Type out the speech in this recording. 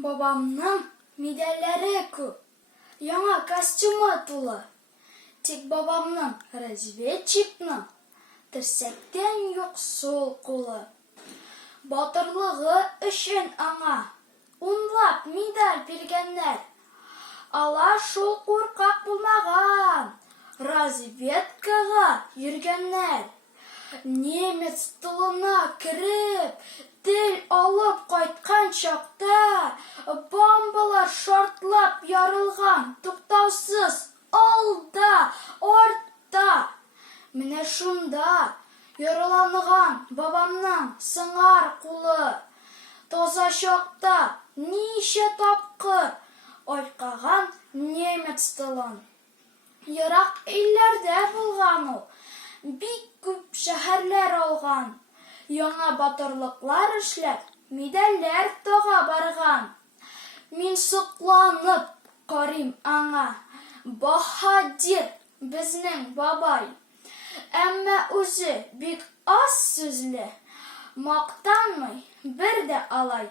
Babamның медальләре күп, яңа костюмы тулы. Тик бабамның разведчикның терсәктән юк сул кулы. Батырлыгы өчен аңа унлап медаль биргәннәр. Ала шул куркак булмаган, разведкага йөргәннәр. Немец тылына кереп, тел алып кайткан чакта, бомбалар шартлап ярылган, туктаусыз алда, артта. Менә шунда яраланган бабамның сыңар кулы. Таза чакта ничә тапкыр айкаган немец тылын. Ерак илләрдә булган ул, бик күп шәһәрләр алган. Яңа батырлыклар эшләп, медальләр тага барган. Мин сокланып карыйм аңа, баһадир безнең бабай. Әмма үзе бик аз сүзле, мактанмый бер дә алай.